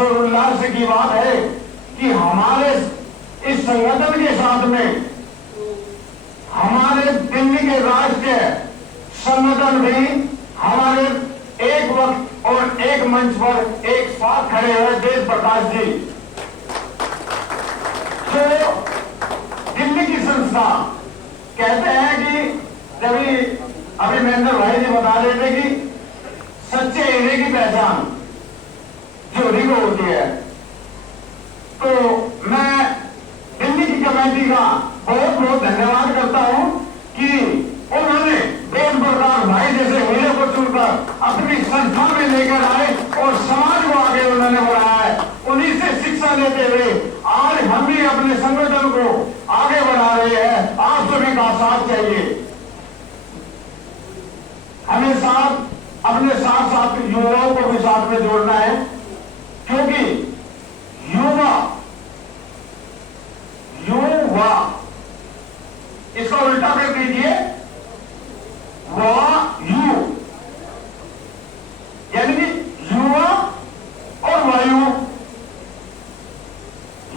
और उल्लास की बात है कि हमारे इस संगठन के साथ में हमारे दिल्ली के राष्ट्रीय संगठन भी हमारे एक वक्त और एक मंच पर एक साथ खड़े हुए देव प्रकाश जी, जो दिल्ली की संस्था कहते हैं कि अभी महेंद्र भाई जी बता रहे थे कि सच्चे हीरे की पहचान चोरी को होती है। तो मैं दिल्ली की कमेटी का बहुत बहुत धन्यवाद करता हूं कि उन्होंने देव प्रकाश भाई जैसे हीरे को चुनकर अपनी संस्था में लेकर आए और समाज को आगे उन्होंने बढ़ाया है। उन्हीं से शिक्षा लेते हुए आज हम भी अपने संगठन को आगे बढ़ा रहे हैं। आप सभी का साथ चाहिए। हमें साथ अपने साथ साथ युवाओं को भी साथ में जोड़ना है, क्योंकि युवा इसका उल्टा कर दीजिए, वायु, यानी कि युवा और वायु,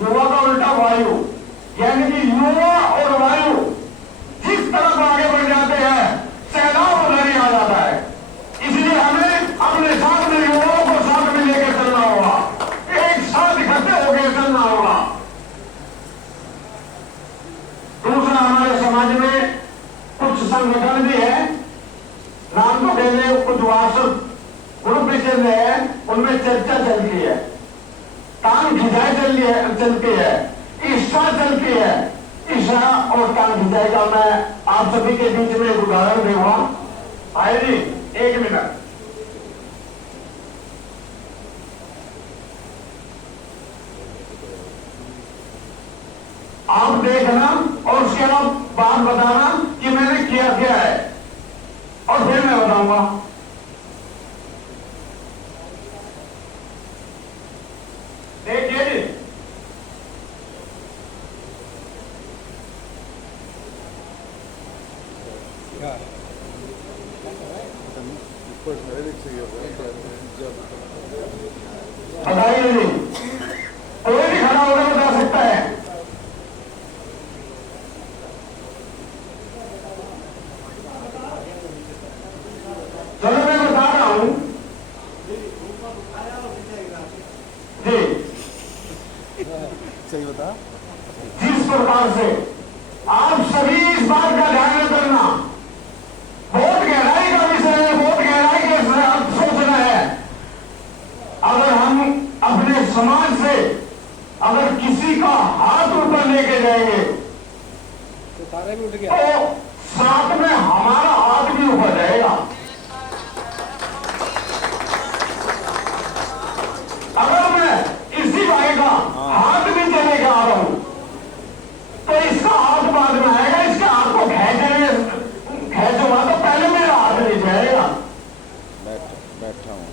युवा का उल्टा वायु, यानी कि युवा और वायु जिस तरफ आगे बढ़ जाते हैं सैलाब उधर ही आ जाता है। इसलिए हमें अपने साथ में युवाओं को साथ में लेकर चलना होगा, एक साथ इकट्ठे होकर चलना होगा। दूसरा, हमारे समाज में कुछ संगठन भी है, नाम तो कहने कुछ व्हाट्सएप ग्रुप भी चल रहे हैं, उनमें चर्चा चलती है, टांग खिंचाई चलती है, ईर्षा चलती है। ईर्षा और टांग खिंचाई का मैं आप सभी के बीच में एक उदाहरण दूंगा। भाई जी, एक मिनट। आप देखना और उसके बाद बात बताना कि मैंने किया क्या है, और फिर मैं बताऊंगा। देखिए जी, बताइए जी, कोई भी खड़ा होकर बता सकता है। चलो मैं बता रहा हूं जी, सही बता। जिस प्रकार से आप सभी इस बात का ध्यान करना, बहुत गहराई का विषय है, बहुत गहराई के आप सोचना है। अगर हम अपने समाज से अगर किसी का हाथ ऊपर लेके जाएंगे तो सारा भी उठ गया, तो साथ में हमारा हाथ भी ऊपर जाएगा। अगर मैं इसी भाई का हाथ भी चले के आ रहा हूं तो इसका हाथ बाद में आएगा, इसके हाथ को खींचूंगा तो पहले मेरा हाथ नहीं जाएगा। बैठा हूँ।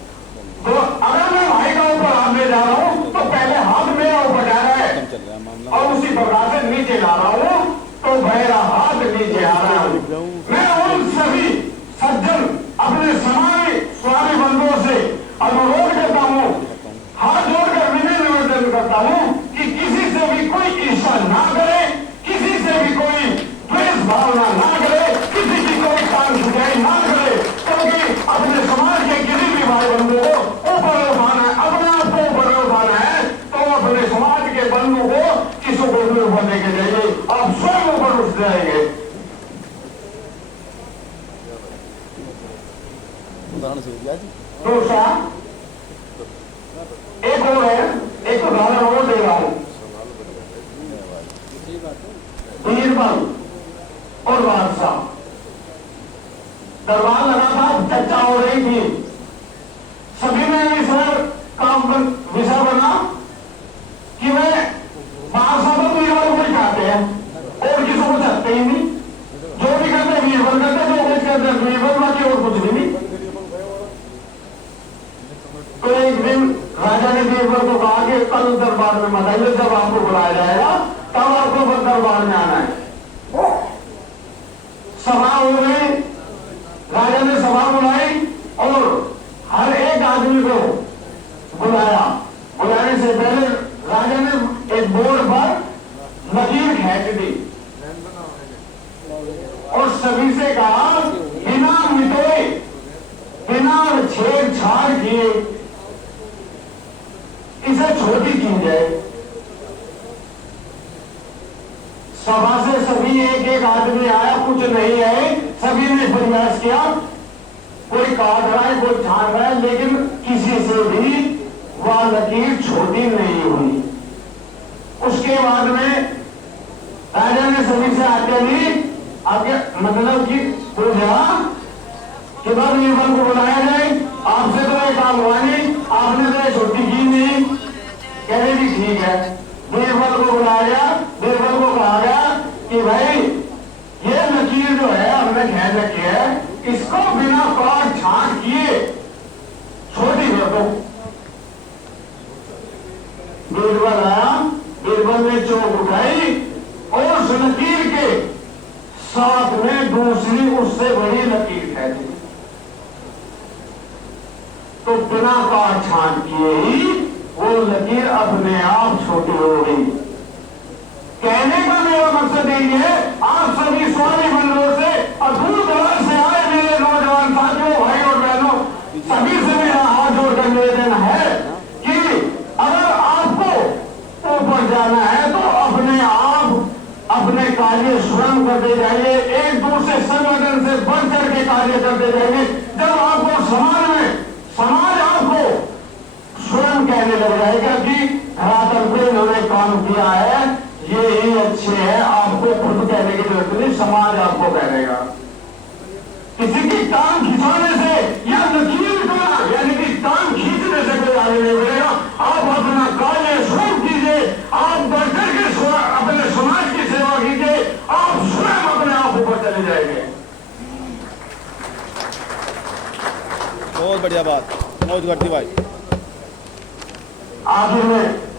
तो अगर मैं भाई का ऊपर हाथ ले जा रहा हूं तो पहले हाथ मेरा ऊपर जा रहा है, चल रहा है मामला, और उसी प्रकार से नीचे ला रहा हूं तो मेरा हाथ नीचे आ रहा है। मैं उन सभी सज्जन अपने समाज स्वामी बंधुओं से अनुरोध करता हूं, हाथ जोड़कर विनय निवेदन करता हूं कि किसी से भी कोई ईर्षा ना करे, किसी से भी कोई द्वेष भावना ना करे, किसी की कोई टांग खिंचाई ना करे, क्योंकि अपने समाज के किसी भी भाई बंधु को ऊपर उठाना है, अपने आप को ऊपर उठाना है, तो अपने समाज के बंधु को किसी को भी ऊपर लेके जाइए, आप स्वयं ऊपर उठ जाएंगे। उदाहरण से दूसरा, एक और है, एक उदाहरण और दे रहा हूं। बीरबल और बादशाह, दरबार लगा था, चर्चा हो रही थी, सभी में विषय बना कि वे बादशाह तो बीरबल को चाहते हैं और किसी को चाहते ही नहीं, जो भी करते बीरबल करते, जो कुछ करते बीरबल, बाकी और कुछ भी नहीं। तो एक दिन राजा ने बीरबल को कहा कि कल दरबार में मत आइए, जब आपको बुलाया जाएगा तब आपको दरबार में आना है। सभा हो गई, राजा ने सभा बुलाई और हर एक आदमी को बुलाया। बुलाने प्रयास किया, कोई काट रहा है, कोई छान रहा है, लेकिन किसी से भी वह लकीर छोटी नहीं हुई। उसके बाद में राजा ने सभी से आज्ञा ली, आगे मतलब कि पूछा कि बाद बीरबल को बुलाया जाए, आपसे तो ये काम हुआ नहीं, आपने तो ये छुट्टी की नहीं। कह रहे जी ठीक है। बीरबल को बुलाया, बीरबल को कहा गया कि भाई ये लकीर जो है हमने खैर रखी है, इसको बिना काट छांट किए छोटी कर दो। बीरबल आया, बीरबल ने चौक उठाई और उस लकीर के साथ में दूसरी उससे बड़ी लकीर है, तो बिना काट छांट किए ही वो लकीर अपने आप छोटी हो गई। कहने का मेरा मकसद यही है, आप सभी स्वामी बंधुओं से और दूर दराज से आए मेरे नौजवान साथियों, भाई और बहनों, सभी से मेरा हाथ जोड़कर निवेदन है कि अगर आपको ऊपर जाना है तो अपने आप अपने कार्य स्वयं करते जाइए, एक दूसरे संगठन से बढ़ चढ़ के कार्य करते जाइए। जब आपको समाज आपको स्वयं कहने लग जाएगा कि धरातल पे इन्होंने काम किया है, ये ही अच्छे हैं, आपको खुद कहने की जरूरत नहीं, समाज आपको कह देगा। किसी की टांग खिंचाने से या लकीर का यानी कि टांग खींचने से कोई आगे नहीं बढ़ेगा। आप अपना कार्य स्वयं कीजिए, आप बढ़कर के अपने समाज की सेवा कीजिए, आप स्वयं अपने आप ऊपर चले जाएंगे। बहुत बढ़िया बात, मौज करती भाई। आखिर में